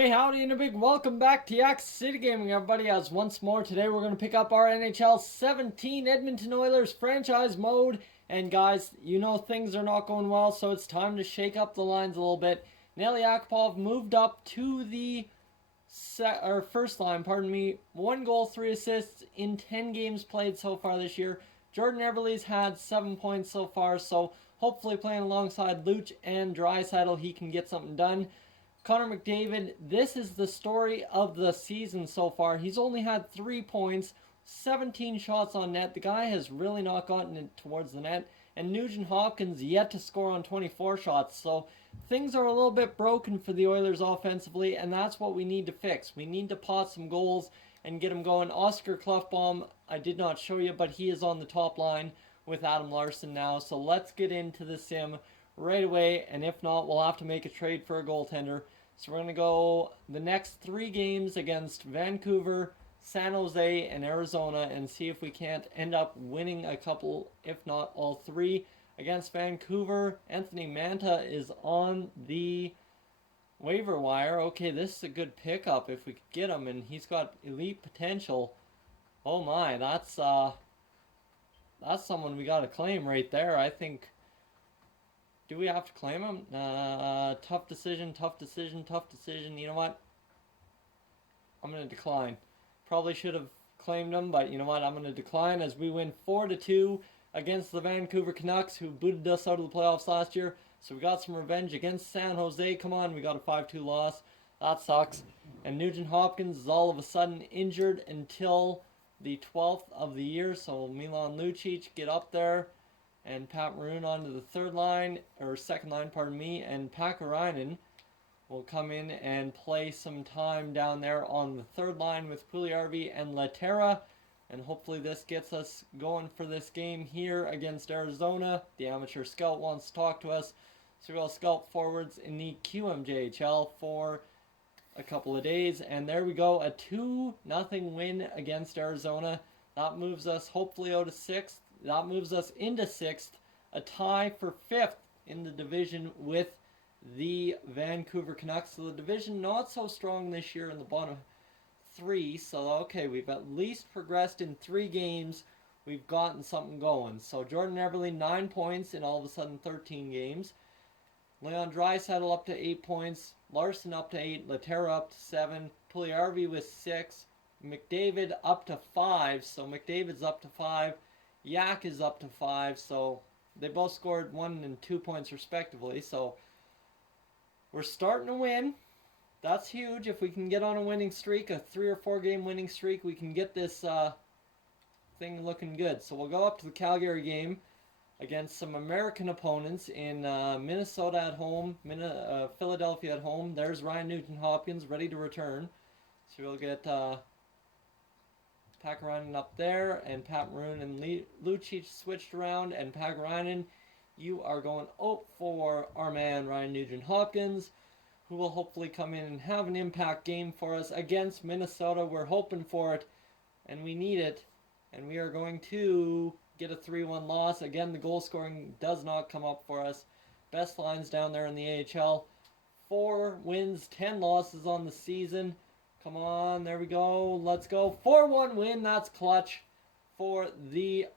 Hey, howdy, and a big welcome back to Yak-City Gaming, everybody. As once more today, we're going to pick up our NHL 17 Edmonton Oilers franchise mode. And guys, you know things are not going well, so it's time to shake up the lines a little bit. Nail Yakupov moved up to the first line, 1 goal, 3 assists in 10 games played so far this year. Jordan Eberle's had 7 points so far, so hopefully playing alongside Luch and Draisaitl, he can get something done. Connor McDavid, this is the story of the season so far. He's only had 3 points, 17 shots on net. The guy has really not gotten it towards the net. And Nugent Hopkins yet to score on 24 shots. So things are a little bit broken for the Oilers offensively, and that's what we need to fix. We need to pot some goals and get them going. Oscar Klefbom, I did not show you, but he is on the top line with Adam Larson now. So let's get into the sim right away, and if not, we'll have to make a trade for a goaltender. So we're going to go the next 3 games against Vancouver, San Jose, and Arizona, and see if we can't end up winning a couple, if not all 3. Against Vancouver, Anthony Manta is on the waiver wire. Okay, this is a good pickup if we could get him, and he's got elite potential. Oh my, that's someone we got to claim right there. I think. Do we have to claim him? Tough decision. You know what? I'm going to decline. Probably should have claimed him, but you know what? I'm going to decline as we win 4-2 against the Vancouver Canucks, who booted us out of the playoffs last year. So we got some revenge against San Jose. Come on, we got a 5-2 loss. That sucks. And Nugent Hopkins is all of a sudden injured until the 12th of the year. So Milan Lucic, get up there. And Pat Maroon onto the second line, and Pakarainen will come in and play some time down there on the third line with Puljujarvi and Laterra, and hopefully this gets us going for this game here against Arizona. The amateur scout wants to talk to us, so we'll scout forwards in the QMJHL for a couple of days, and there we go, a 2-0 win against Arizona. That moves us hopefully out of 6th. That moves us into 6th, a tie for 5th in the division with the Vancouver Canucks. So the division not so strong this year in the bottom 3. So, okay, we've at least progressed in 3 games. We've gotten something going. So Jordan Eberle, 9 points in all of a sudden 13 games. Leon Draisaitl up to 8 points. Larson up to 8. Laterra up to 7. Puljujarvi with 6. McDavid up to 5. So McDavid's up to 5. Yak is up to 5, so they both scored 1 and 2 points respectively. So we're starting to win. That's huge. If we can get on a winning streak, a 3 or 4 game winning streak, we can get this thing looking good. So we'll go up to the Calgary game against some American opponents in Minnesota at home, Philadelphia at home. There's Ryan Nugent-Hopkins ready to return. So we'll get Pakarainen up there, and Pat Maroon and Lucic switched around, and Pakarainen, you are going out for our man Ryan Nugent-Hopkins, who will hopefully come in and have an impact game for us against Minnesota. We're hoping for it, and we need it, and we are going to get a 3-1 loss. Again, the goal scoring does not come up for us. Best lines down there in the AHL. 4 wins, 10 losses on the season. Come on, there we go. Let's go. 4-1 win. That's clutch for the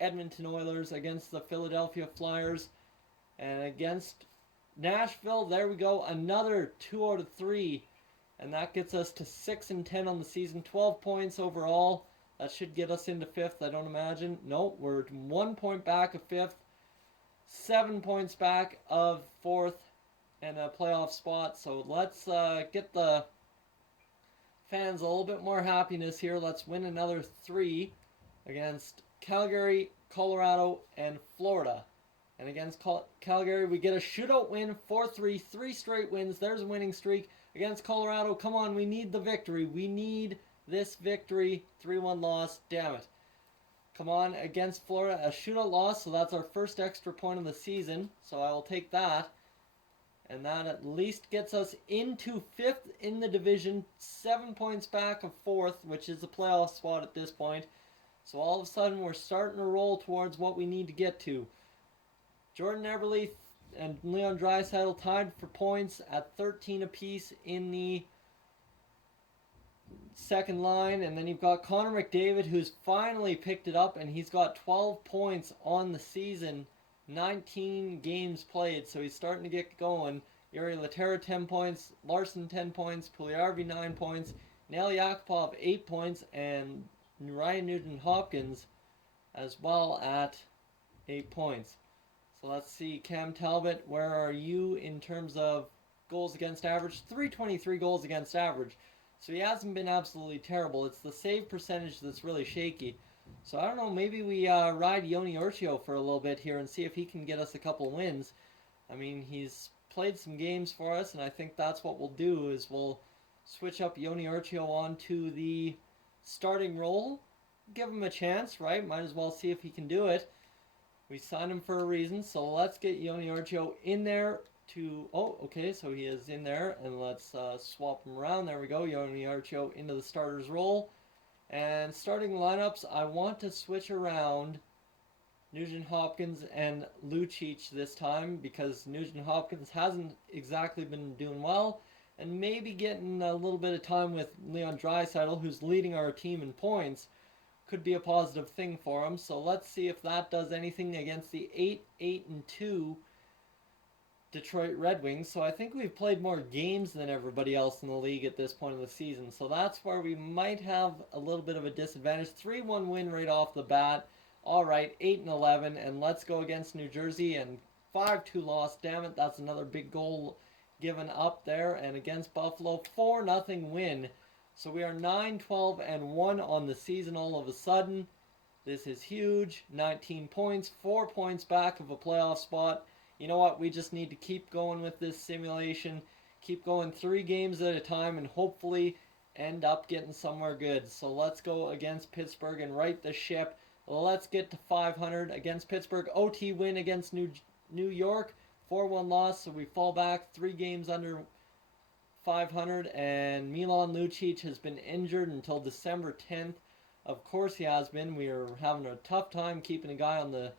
Edmonton Oilers against the Philadelphia Flyers. And against Nashville, there we go. Another 2 out of 3. And that gets us to 6-10 on the season. 12 points overall. That should get us into 5th, I don't imagine. Nope, we're 1 point back of 5th. 7 points back of 4th. And a playoff spot. So let's get the fans a little bit more happiness here. Let's win another 3 against Calgary, Colorado, and Florida. And against Calgary, we get a shootout win, 4-3, 3 straight wins. There's a winning streak. Against Colorado, come on, we need the victory. We need this victory. 3-1 loss, damn it. Come on, against Florida, a shootout loss, so that's our first extra point of the season. So I will take that. And that at least gets us into 5th in the division, 7 points back of 4th, which is the playoff spot at this point. So all of a sudden, we're starting to roll towards what we need to get to. Jordan Eberle and Leon Draisaitl tied for points at 13 apiece in the second line, and then you've got Connor McDavid, who's finally picked it up, and he's got 12 points on the season, 19 games played, so he's starting to get going. Yuri Laterra 10 points, Larson 10 points, Puljujärvi 9 points, Nail Yakupov 8 points, and Ryan Nugent-Hopkins as well at 8 points. So let's see, Cam Talbot, where are you in terms of goals against average? 323 goals against average. So he hasn't been absolutely terrible. It's the save percentage that's really shaky. So I don't know, maybe we ride Yoni Urchio for a little bit here and see if he can get us a couple wins. I mean, he's played some games for us, and I think that's what we'll do, is we'll switch up Yoni Urchio onto the starting role. Give him a chance, right? Might as well see if he can do it. We signed him for a reason, so let's get Yoni Urchio in there to... Oh, okay, so he is in there, and let's swap him around. There we go, Yoni Urchio into the starter's role. And starting lineups, I want to switch around Nugent-Hopkins and Lucic this time, because Nugent-Hopkins hasn't exactly been doing well, and maybe getting a little bit of time with Leon Draisaitl, who's leading our team in points, could be a positive thing for him. So let's see if that does anything against the 8-8-2 Detroit Red Wings. So I think we've played more games than everybody else in the league at this point of the season. So that's where we might have a little bit of a disadvantage. 3-1 win right off the bat. All right, 8-11, and let's go against New Jersey, and 5-2 loss. Damn it, that's another big goal given up there. And against Buffalo, 4-0 win. So we are 9-12-1 on the season all of a sudden. This is huge. 19 points, 4 points back of a playoff spot. You know what? We just need to keep going with this simulation. Keep going 3 games at a time and hopefully end up getting somewhere good. So let's go against Pittsburgh and right the ship. Let's get to 500 against Pittsburgh. OT win against New York. 4-1 loss, so we fall back 3 games under 500. And Milan Lucic has been injured until December 10th. Of course he has been. We are having a tough time keeping a guy on the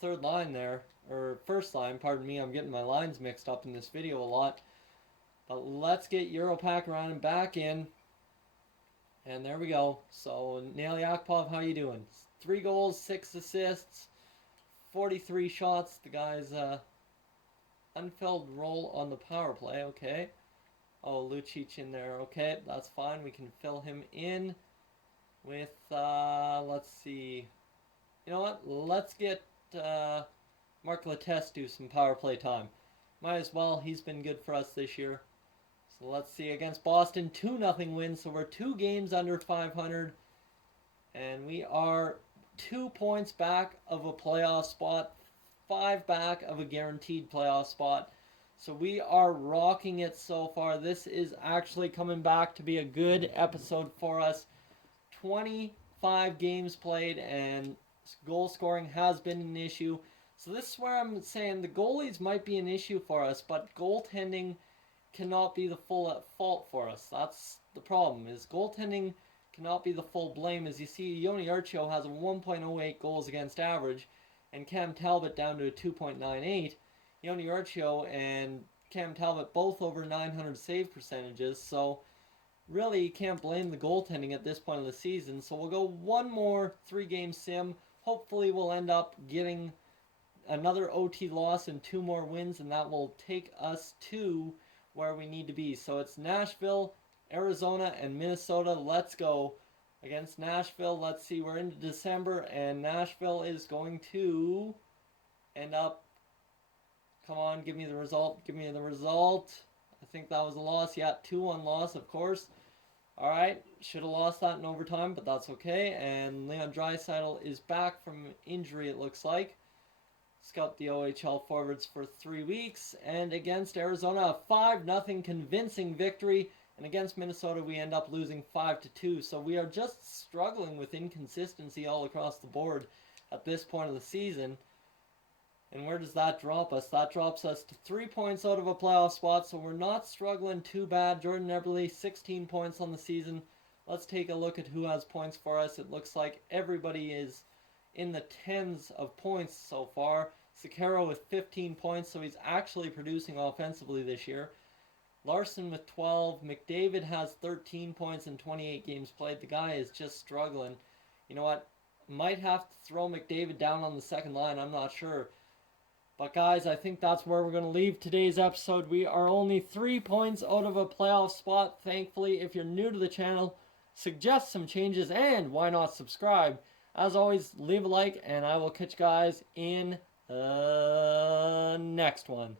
third line there. Or first line, pardon me. I'm getting my lines mixed up in this video a lot. But let's get Europack around and back in. And there we go. So, Nail Yakupov, how you doing? 3 goals, 6 assists, 43 shots. The guy's unfilled role on the power play. Okay. Oh, Lucic in there. Okay, that's fine. We can fill him in with, let's see. You know what? Let's get Mark Letestu some power play time. Might as well. He's been good for us this year. So let's see. Against Boston, 2-0 win. So we're 2 games under 500. And we are 2 points back of a playoff spot. 5 back of a guaranteed playoff spot. So we are rocking it so far. This is actually coming back to be a good episode for us. 25 games played and goal scoring has been an issue. So this is where I'm saying the goalies might be an issue for us, but goaltending cannot be the full at fault for us. That's the problem, is goaltending cannot be the full blame. As you see, Yoni Urchio has a 1.08 goals against average, and Cam Talbot down to a 2.98. Yoni Urchio and Cam Talbot both over 900 save percentages, so really you can't blame the goaltending at this point of the season. So we'll go one more 3-game sim. Hopefully we'll end up getting another OT loss and 2 more wins, and that will take us to where we need to be. So it's Nashville, Arizona, and Minnesota. Let's go against Nashville. Let's see, we're into December, and Nashville is going to end up... Come on, give me the result. Give me the result. I think that was a loss. Yeah, 2-1 loss, of course. All right, should have lost that in overtime, but that's okay. And Leon Draisaitl is back from injury, it looks like. Scout the OHL forwards for 3 weeks. And against Arizona, a 5-0 convincing victory. And against Minnesota, we end up losing 5-2. So we are just struggling with inconsistency all across the board at this point of the season. And where does that drop us? That drops us to 3 points out of a playoff spot, so we're not struggling too bad. Jordan Eberle, 16 points on the season. Let's take a look at who has points for us. It looks like everybody is in the tens of points so far. Sekera with 15 points, so he's actually producing offensively this year. Larson with 12. McDavid has 13 points in 28 games played. The guy is just struggling. You know what? Might have to throw McDavid down on the second line. I'm not sure. But guys, I think that's where we're going to leave today's episode. We are only 3 points out of a playoff spot, thankfully. If you're new to the channel, suggest some changes and why not subscribe. As always, leave a like and I will catch you guys in the next one.